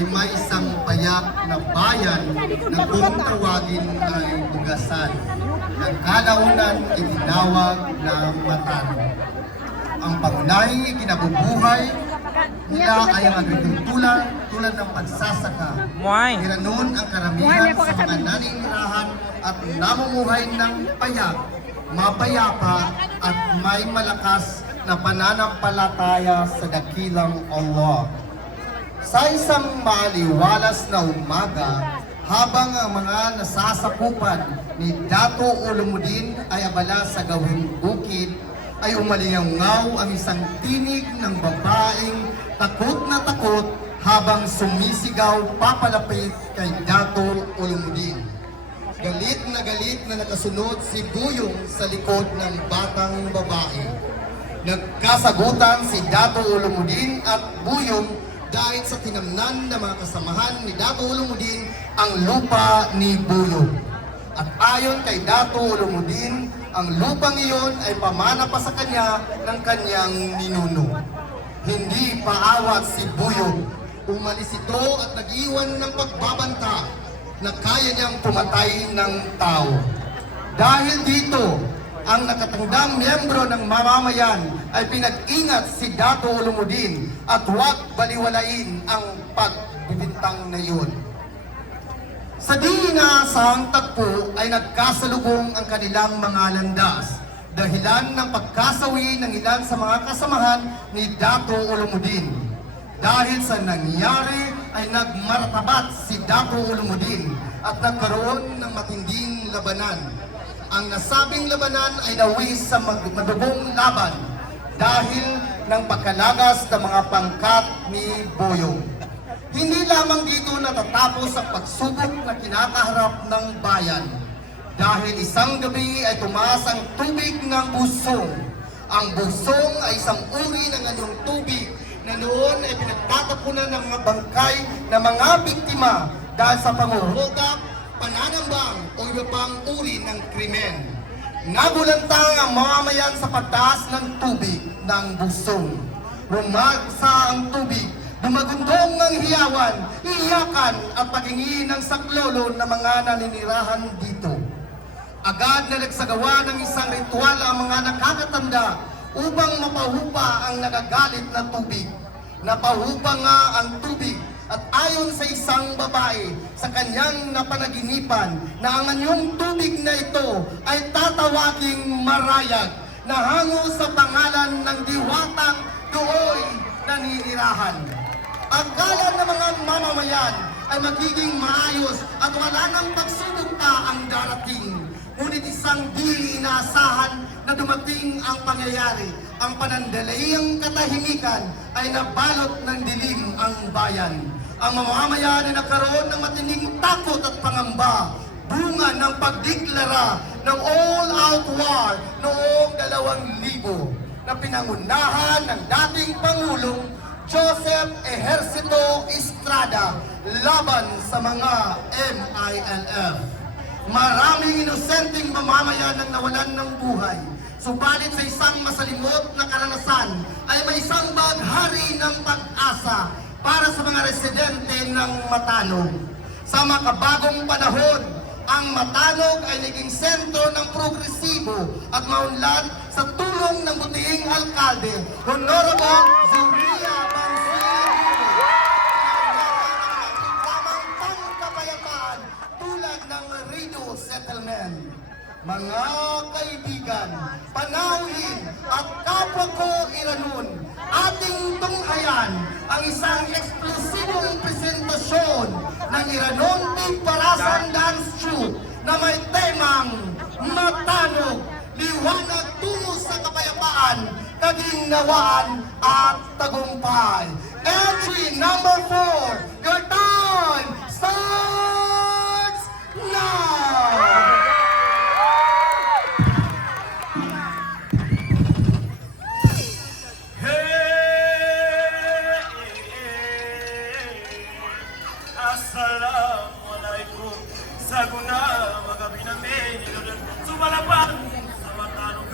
ay may isang payak na bayan na kung tawagin ay Tugasan. Nagkalaunan itinawag na Matano. Ang pangunahing ikinabubuhay nila ay ang agrikultura tulad ng pagsasaka. Ganoon ang karamihan sa mga naninirahan at namumuhay ng payak, mapayapa at may malakas na pananampalataya sa dakilang Allah. Sa isang maliwalas na umaga, habang ang mga nasasakupan ni Dato Olomudin ay abala sa gawing bukid, ay umalingaw ang isang tinig ng babaeng takot habang sumisigaw papalapit kay Dato Olomudin. Galit na nakasunod si Buyong sa likod ng batang babae. Nagkasagutan si Dato Olomudin at Buyong dahil sa tinamnan ng mga kasamahan ni Dato Olomudin ang lupa ni Buyong. At ayon kay Dato Olomudin, ang lupang iyon ay pamana pa sa kanya ng kanyang ninuno. Hindi paawat si Buyong. Umalis ito at nag-iwan ng pagbabanta na kaya niyang pumatay ng tao. Dahil dito, ang nakatandang miyembro ng mamamayan ay pinag-ingat si Dato Olomudin at huwag baliwalain ang pagbibintang na iyon. Sa di inaasahang tagpo ay nagkasalubong ang kanilang mga landas, dahilan ng pagkasawi ng ilan sa mga kasamahan ni Dato Olomudin. Dahil sa nangyari ay nagmaratabat si Dato Olomudin at nagkaroon ng matinding labanan. Ang nasabing labanan ay nawi sa madugong laban dahil ng pagkalagas ng mga pangkat ni Buyong. Hindi lamang dito natatapos ang pagsubok na kinakaharap ng bayan. Dahil isang gabi ay tumaas ang tubig ng Busong. Ang Busong ay isang uri ng anyong tubig na noon ay pinagtatapunan ng mga bangkay na mga biktima dahil sa panguhulog, pananambang o iba pang uri ng krimen. Nagulantang ang mamamayan sa pagtaas ng tubig ng Busong. Rumagsa ang tubig, dumagundong ang hiyawan, iyakan at paghingi ng saklolo ng mga naninirahan dito. Agad na nagsagawa ng isang ritual ang mga nakakatanda upang mapahupa ang nagagalit na tubig. Napahupa nga ang tubig at ayon sa isang babae sa kanyang napanaginipan na ang anyong tubig na ito ay tatawaging marayag na hango sa pangalan ng diwatang dooy naninirahan. Akala ng mga mamamayan ay magiging maayos at wala nang pagsubok pa ang darating. Ngunit isang di inaasahan na dumating ang pangyayari. Ang panandaliang katahimikan ay nabalot ng dilim ang bayan. Ang mamamayan ay nagkaroon ng matinding takot at pangamba, bunga ng pagdeklara ng all-out war noong 2000 na pinangunahan ng dating Pangulong Joseph Ejercito Estrada laban sa mga MILF. Maraming inosenteng mamamayan ang nawalan ng buhay. Subalit sa isang masalimot na karanasan ay may isang baghari ng pag-asa para sa mga residente ng Matanog. Sa makabagong panahon, ang Matanog ay naging sentro ng progresibo at maunlad sa tulong ng butihing alkalde, Honorable Zuria Bansilo. Tamang pangkapayapaan tulad ng Rido Settlement. Mga kaibigan, panauhin at kapwa ko Iranun, ating tunghayan ang isang eksklusibong presentasyon ng Iranon Tigparasan Dance Troupe na may temang Matanog, liwanag tungo sa kapayapaan, kaginawaan at tagumpay. Entry number 4, your time starts now! Assalamualaikum. Saguna magabi na may sumalapan sa Matanog.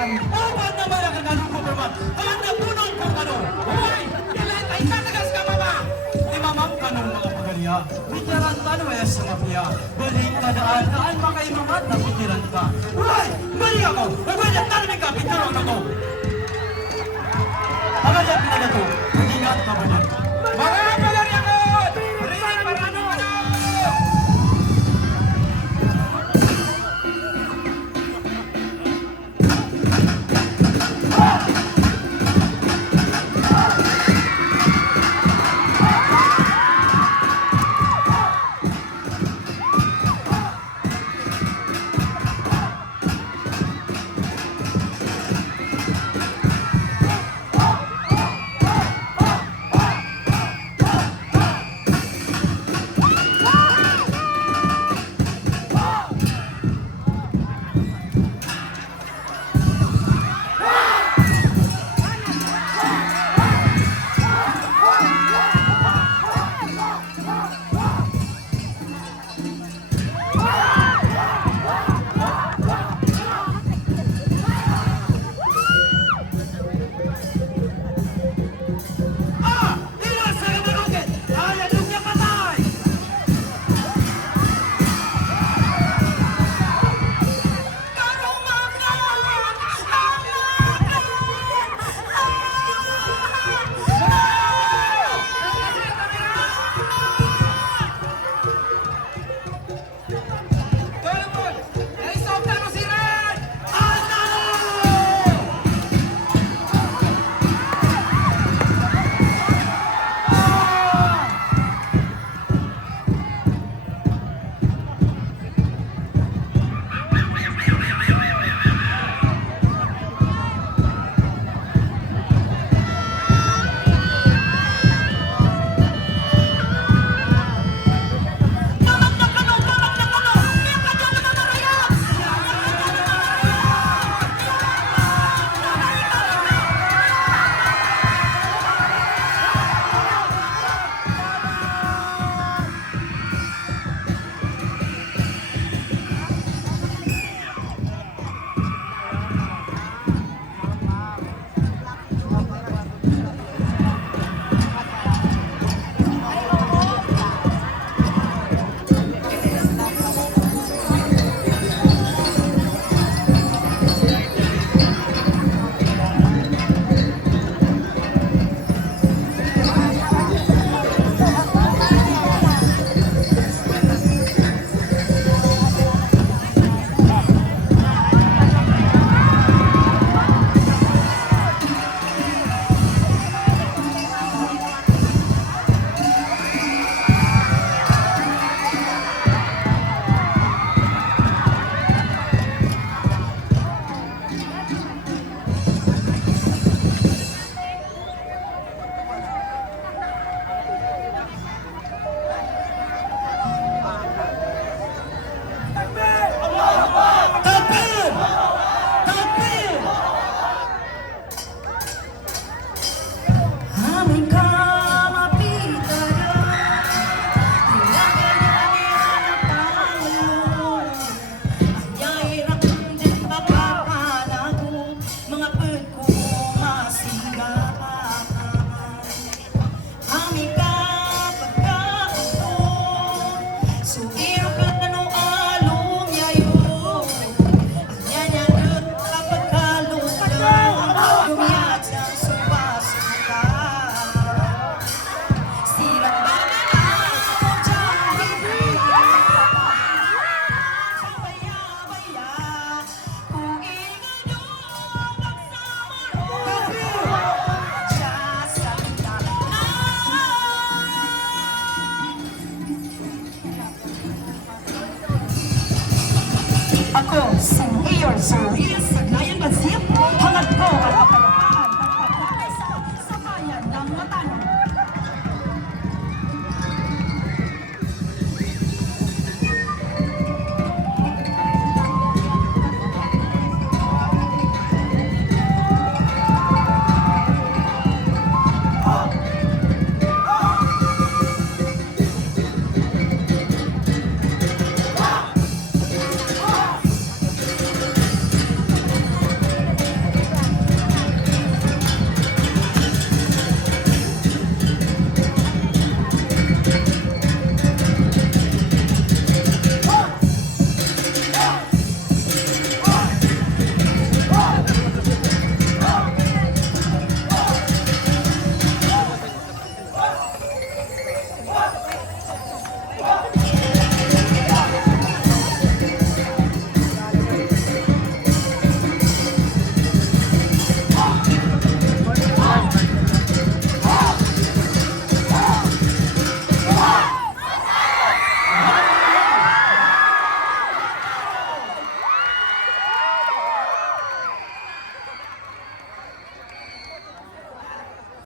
Obat naman ang naluko berman. Handa punong kung ano. Hoy, ilan ay tatagas ka mama. Di mamang kanong mga pagaliya. Bigyaran tanong ay sa mapiya. Balik na daan makaimangat na pikiran ka. Hoy, balik ako. Nagwedyak tanong ka, pikiran ako. Pagajak na to. Ingat ka ba niyan? Mga palaryangon! Rinig parano ano! Ako, si Mayor Soria Sigla